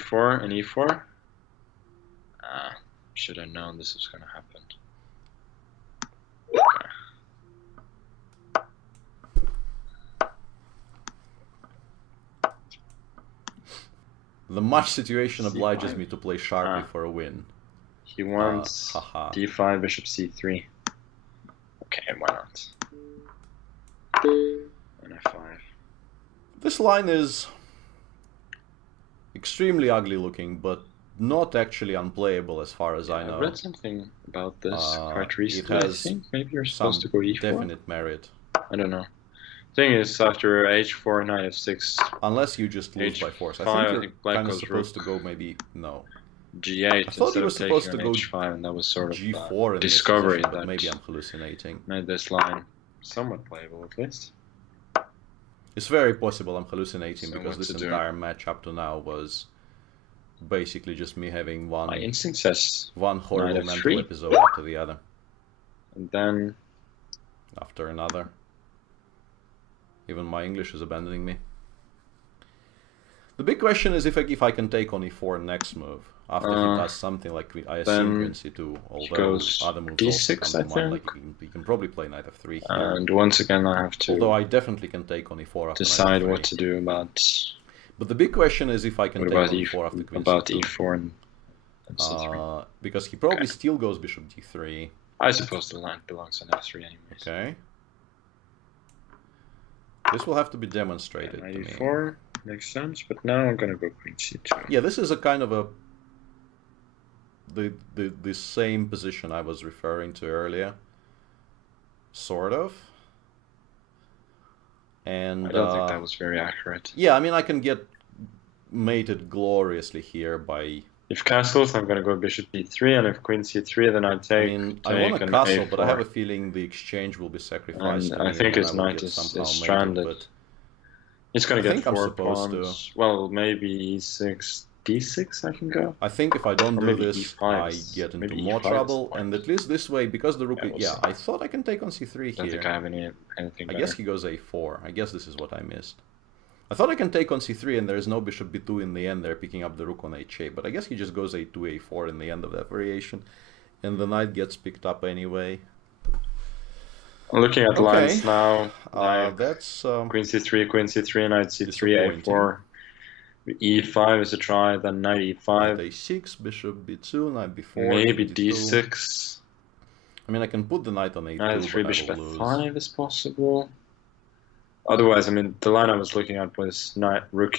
d4 and e4. Should have known this was going to happen. Okay. The match situation obliges C5. me to play sharply for a win. He wants d5, bishop c3. Okay, why not? And f5. This line is extremely ugly looking, but not actually unplayable as far as I know. I read something about this quite recently. It I has think maybe you're supposed to go e4. Definite merit. I don't know. Thing is, after h4, knight f6. Unless you just lose by force. I think you're kind of supposed to go maybe no. G8 I thought you were supposed to go h5, and that was sort of G4 in discovery position, that maybe I'm hallucinating. Made this line somewhat playable at least. It's very possible I'm hallucinating So because what this to entire match up to now was basically just me having My instinct says one horrible knight mental f3. episode after the other. And then After another. Even my English is abandoning me. The big question is if I can take on e4 next move. After he does something like I assume queen c2, although goes other moves d6, also come to I mind, like think. you can probably play knight f3 here. and once again I have to Although I definitely can take on e4 after decide knight f3. what to do about But the big question is if I can what take about on e4 after queen about c2. e4 and c3. Because he probably Okay. still goes bishop d3. I suppose the line belongs on f3 anyways. Okay. This will have to be demonstrated Knight to me. e4 makes sense, but now I'm gonna go queen c2. Yeah, this is a kind of a the same position I was referring to earlier, sort of. And I don't think that was very accurate. yeah, I mean I can get mated gloriously here by. If castles, I'm gonna go bishop b3, and if queen c3, then I I take. mean, take I want a an castle, but I a4. have a feeling the exchange will be sacrificed. And to I me, think and his I will knight get is somehow mated, stranded. but It's gonna I get think I'm 4 supposed pawns. Well, maybe e6, d6 I can go. I think if I don't Or do maybe this, E5 I is- get into maybe more E5 is trouble, the and point. at least this way, because the rook... Yeah, we'll Yeah, see. I thought I can take on c3 I don't here. think I have anything I better. guess he goes a4. I guess this is what I missed. I thought I can take on c3 and there is no bishop b2 in the end there, picking up the rook on h8, but I guess he just goes a2, a4 in the end of that variation, and the knight gets picked up anyway. I'm looking at Okay. lines now. Like That's... queen c3, knight c3, disappointing. a4. e5 is a try, then knight Knight e5. a6, bishop b2, knight b4, Maybe king d2. d6. I mean, I can put the knight on a2, Knight but f3, I bishop will lose. f5 is possible. Otherwise, I mean, the line I was looking at was knight rook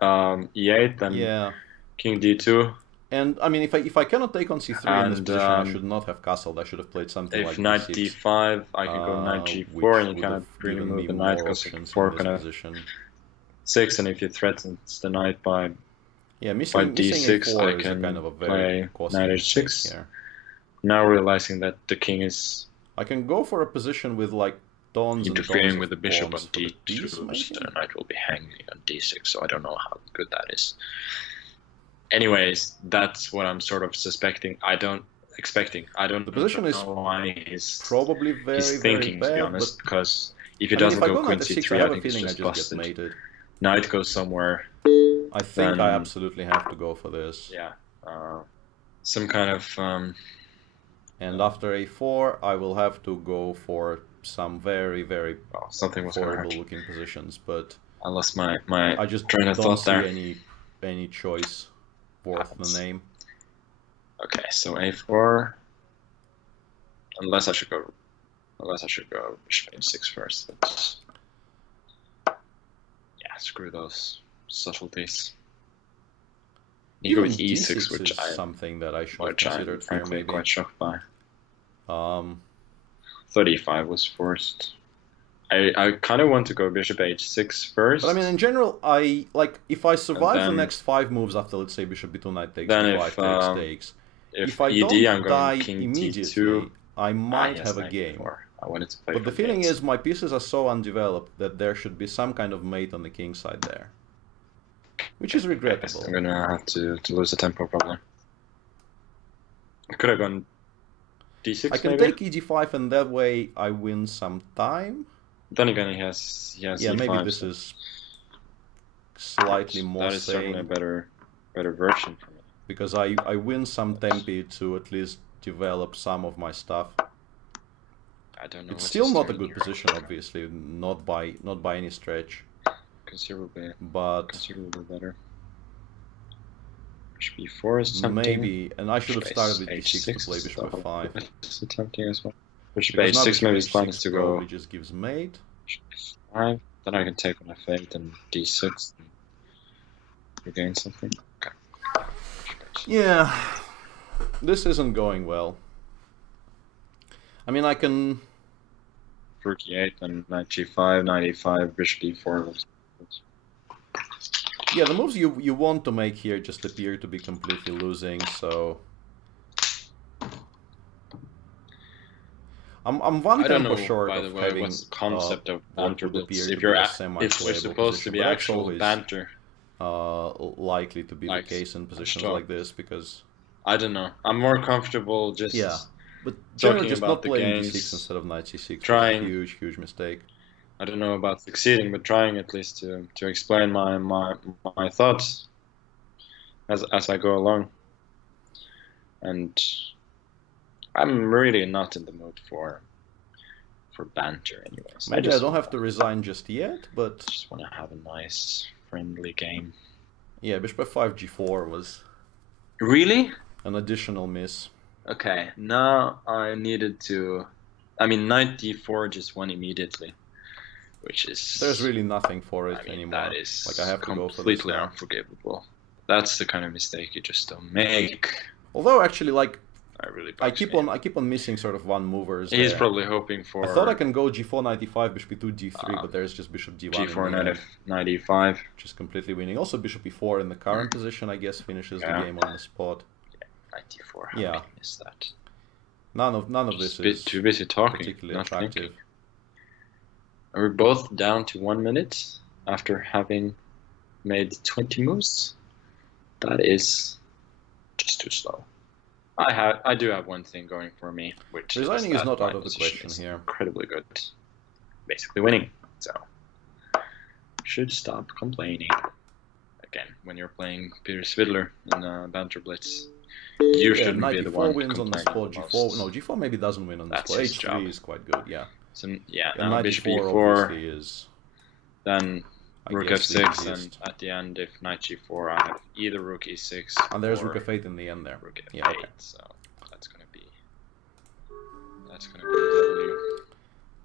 e8, then Yeah. king d2. And I mean, if I cannot take on c3 in this And, position, I should not have castled. I should have played something If like knight d6, d5, I can go knight which g4, and you would cannot have really given move me the knight more because options fork in on this position. f6, and if you threaten the knight by Yeah, missing d6, a4 I is a can kind of a very play costly knight mistake h6. here. now realizing that the king is I can go for a position with like tons and interfering tons with the of bishop pawns on for the piece, d2, maybe? so the knight will be hanging on d6, so I don't know how good that is. Anyways, that's what I'm sort of suspecting. I don't The position is know why he's Probably very, he's very thinking, bad, to be honest, but because if he I mean, doesn't if I go go queen knight f6, c3, I I have a think it's feeling I just just busted. get mated. Knight goes somewhere. I think I Then- absolutely have to go for this. Yeah, some kind of And after a4, I will have to go for some very, very well, something was gonna horrible hurt. looking positions, but I lost my I just train of don't thought see there. any choice worth Happens. the name. Okay, so a4. Unless I should go bishop a6 first. But yeah, screw those subtleties. You go Even with e6, which is I something that I should have which I'm considered here, frankly maybe. quite shocked by. Um, 35 was forced. I kind of want to go bishop h6 first. but I mean, in general, if I survive the then- next 5 moves after, let's say, bishop b2, knight takes, Then d5 takes, if I ed, don't I'm die going king immediately, d2. I might Yes, have a knight game. d4. I wanted to play But the for feeling gates. is my pieces are so undeveloped that there should be some kind of mate on the king side there. Which is I guess regrettable. I'm gonna have to lose the tempo probably. I could have gone d6 I can maybe. take eg5 and that way I win some time. Then again, he has Yeah, e5. maybe this so is slightly more That is certainly a sane. better version for me. Because I win some tempi to at least develop some of my stuff. I don't know. It's what still he's not a doing good here. position, obviously, not by any stretch. Considerably But better. Bishop e4 is tempting. maybe, and I should have started with H6 d6 to play bishop f5. It's tempting as well. Bishop Because now a6 bishop maybe his plan is h6 to probably go just gives mate. bishop f5. Then I can take on f8 and d6 and regain something. Okay. Yeah, this isn't going well. I mean, I can... Rook e8, then knight g5, knight e5, bishop e4. Yeah, the moves you want to make here just appear to be completely losing, so... I'm one I don't tempo know, short by the of way, having what's the concept of banter what would blitz? appear If to be you're a if we're semi-playable supposed to position, be but that's actual always banter, likely to be like, the case in positions sure. like this, because... I don't know. I'm more comfortable just but generally talking just about not the playing games, d6 instead of knight c6 trying. was a huge mistake. I don't know about succeeding, but trying at least to explain my thoughts as I go along. And I'm really not in the mood for banter, anyways. Maybe I don't have to resign just yet, but just want to have a nice friendly game. Yeah, bishop f5 g4 was really an additional miss. Okay, now I needed to. I mean, knight d4 just won immediately, which is. There's really nothing for it anymore. That is like I have to go for this completely unforgivable. That's the kind of mistake you just don't make. Although actually, like, I keep on missing sort of one movers. He's probably hoping for. I thought I can go g4, knight e5, bishop e2, g3, but there's just bishop g1. g4, knight e5, which is completely winning. Also, bishop e4 in the current position, I guess, finishes the game on the spot. Yeah, knight e4. How can you miss that? None of this is too busy talking, particularly not attractive. thinking. Are we both down to 1 minute after having made 20 moves? That is just too slow. I do have one thing going for me, which resigning is not my out of the position question is here. Incredibly good, basically winning. So should stop complaining. Again, when you're playing Peter Svidler in Banter Blitz, you shouldn't be the one wins on the spot. G4, no, G4 maybe doesn't win on the spot. H3 job. is quite good, yeah. So yeah, and now bishop e4 is. Then rook f6, and at the end, if knight g4, I have either rook e6 and there's rook f8 in the end there. Rook f8, yeah, okay. So that's gonna be a W.